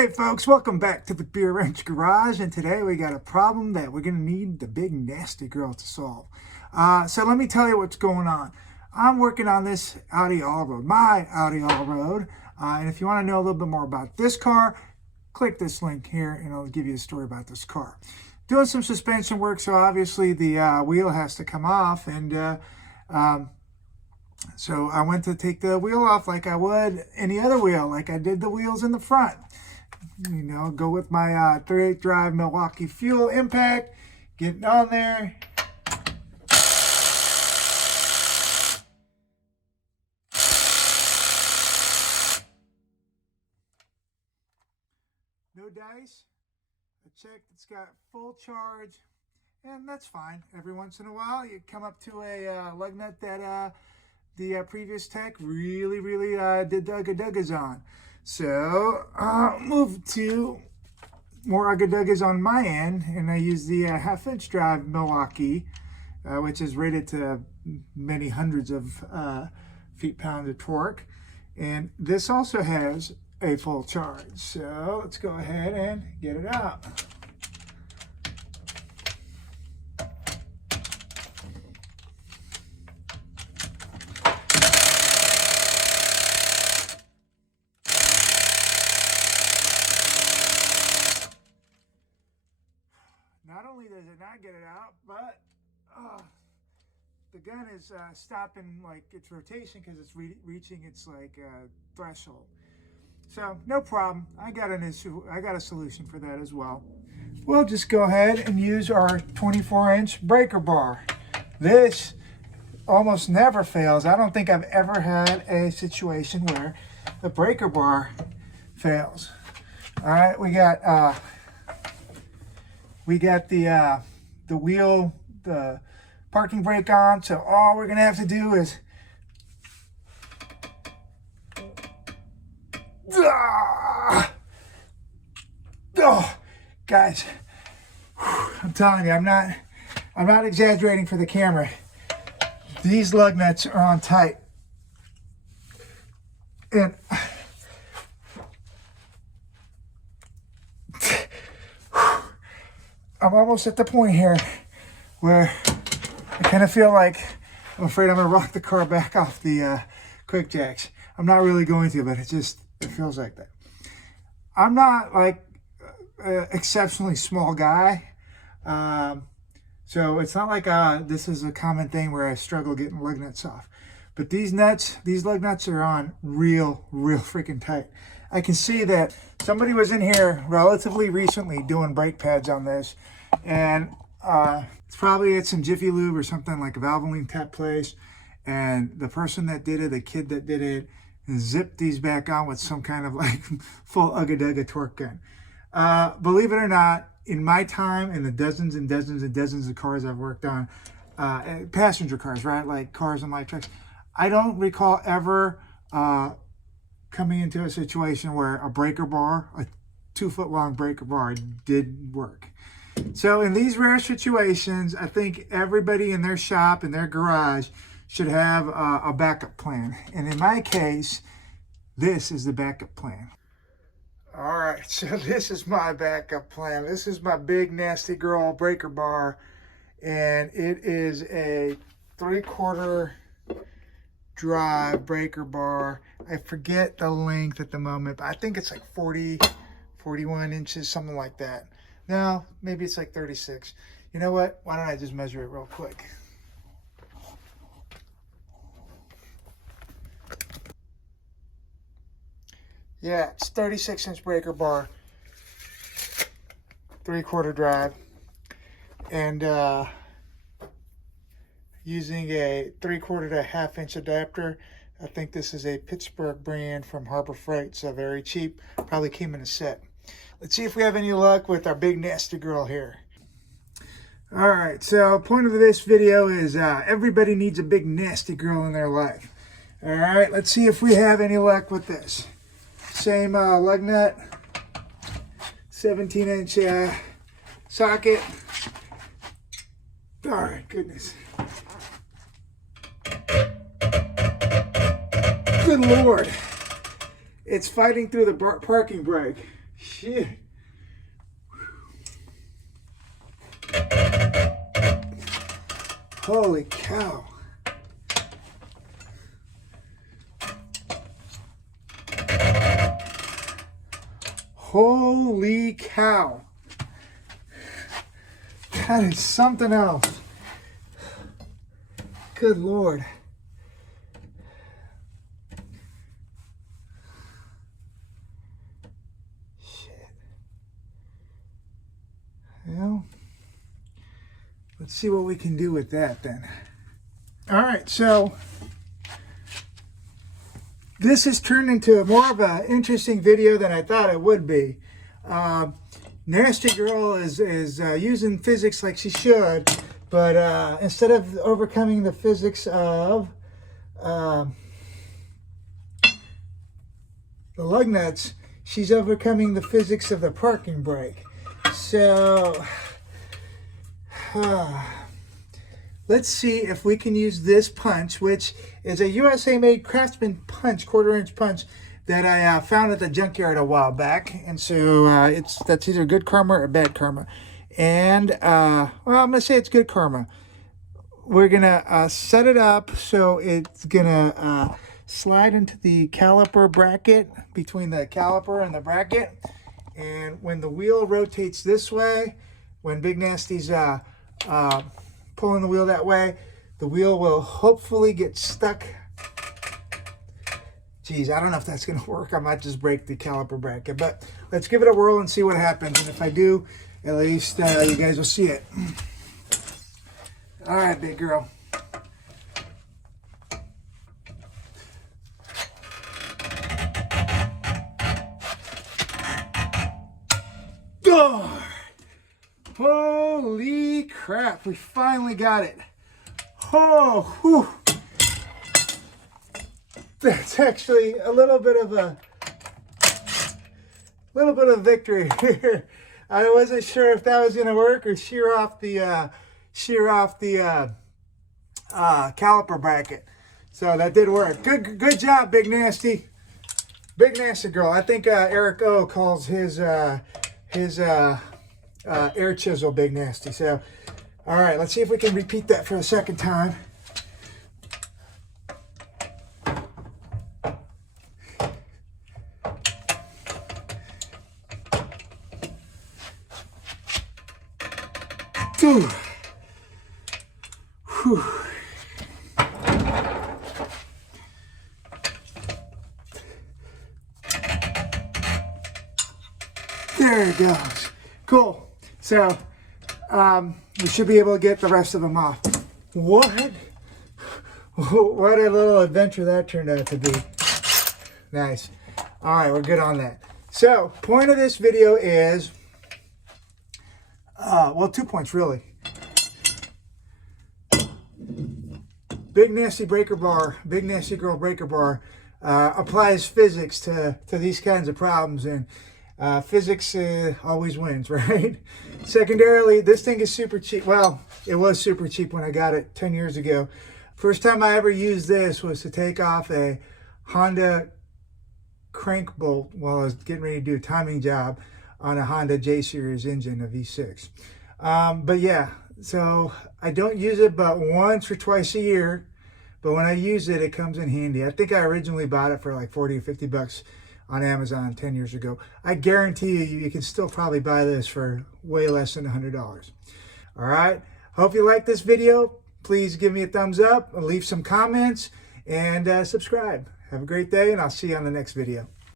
Hey folks, welcome back to the Beer Wrench Garage, and today we got a problem that we're going to need the big nasty girl to solve. So let me tell you what's going on. I'm working on this Audi Allroad, my Audi Allroad, and if you want to know a little bit more about this car, click this link here and I'll give you a story about this car. Doing some suspension work, so obviously the wheel has to come off, and so I went to take the wheel off like I would any other wheel, like I did the wheels in the front. You know, go with my 3/8 drive Milwaukee fuel impact, getting on there. No dice. I checked, it's got full charge, and that's fine. Every once in a while, you come up to a lug nut that the previous tech really did the ugga-duggas on. So I'll move to more ugga-duggas on my end, and I use the 1/2 inch drive Milwaukee, which is rated to many hundreds of feet-pounds of torque. And this also has a full charge. So let's go ahead and get it out. Not only does it not get it out, but the gun is stopping like its rotation because it's reaching its threshold. So no problem. I got a solution for that as well. We'll just go ahead and use our 24-inch breaker bar. This almost never fails. I don't think I've ever had a situation where the breaker bar fails. All right, we got the wheel, the parking brake on, so all we're gonna have to do is guys, I'm telling you, I'm not exaggerating for the camera. These lug nuts are on tight, and I'm almost at the point here where I kind of feel like I'm afraid I'm going to rock the car back off the quick jacks. I'm not really going to, but it feels like that. I'm not like an exceptionally small guy, so it's not like this is a common thing where I struggle getting lug nuts off. But these lug nuts are on real freaking tight. I can see that somebody was in here relatively recently doing brake pads on this, and it's probably at some Jiffy Lube or something like a Valvoline tap place, and the person that did it, the kid that did it, zipped these back on with some kind of like full ugga-dugga torque gun. Believe it or not, in my time, in the dozens and dozens and dozens of cars I've worked on, passenger cars, right, like cars and light trucks, I don't recall ever coming into a situation where a breaker bar, a 2-foot long breaker bar, did work. So in these rare situations, I think everybody in their shop, in their garage, should have a backup plan. And in my case, this is the backup plan. All right, so this is my backup plan. This is my big nasty girl breaker bar, and it is a 3/4 drive breaker bar. I forget the length at the moment, but I think it's like 41 inches, something like that. No, maybe it's like 36. You know what? Why don't I just measure it real quick? Yeah, it's 36-inch breaker bar, 3/4 drive, and using a 3/4 to 1/2 inch adapter. I think this is a Pittsburgh brand from Harbor Freight, so very cheap. Probably came in a set. Let's see if we have any luck with our big nasty girl here. All right, so point of this video is everybody needs a big nasty girl in their life. All right, let's see if we have any luck with this. Same lug nut, 17-inch socket. All right, goodness. Good Lord. It's fighting through the parking brake. Shit. Holy cow. Holy cow. That is something else. Good Lord. Shit. Well, let's see what we can do with that then. All right, so this has turned into more of an interesting video than I thought it would be. Nasty girl is using physics like she should, but instead of overcoming the physics of the lug nuts, she's overcoming the physics of the parking brake. So let's see if we can use this punch, which is a USA-made Craftsman punch, 1/4-inch punch that I found at the junkyard a while back. And so that's either good karma or bad karma. And, well, I'm going to say it's good karma. We're going to set it up so it's going to slide into the caliper bracket, between the caliper and the bracket. And when the wheel rotates this way, when Big Nasty's pulling the wheel that way, the wheel will hopefully get stuck. Geez, I don't know if that's going to work. I might just break the caliper bracket, but let's give it a whirl and see what happens. And if I do, at least you guys will see it. All right, big girl. Oh, holy crap, we finally got it. Oh, whew. That's actually a little bit of victory here. I wasn't sure if that was going to work or shear off the caliper bracket. So that did work. Good job, Big Nasty. Big Nasty girl. I think Eric O calls his air chisel Big Nasty. So, all right, let's see if we can repeat that for a second time. Whew. Whew. There it goes. Cool. So we should be able to get the rest of them off. What a little adventure that turned out to be. Nice. All right, we're good on that. So point of this video is, well, 2 points really. Big Nasty breaker bar, Big Nasty girl breaker bar applies physics to these kinds of problems, and physics always wins, right? Secondarily, this thing is super cheap. Well, it was super cheap when I got it 10 years ago. First time I ever used this was to take off a Honda crank bolt while I was getting ready to do a timing job on a Honda J Series engine, a V6. But yeah, so I don't use it but once or twice a year, but when I use it, it comes in handy. I think I originally bought it for like 40 or 50 bucks on Amazon 10 years ago. I guarantee you can still probably buy this for way less than $100. All right, hope you like this video. Please give me a thumbs up, leave some comments, and subscribe. Have a great day, and I'll see you on the next video.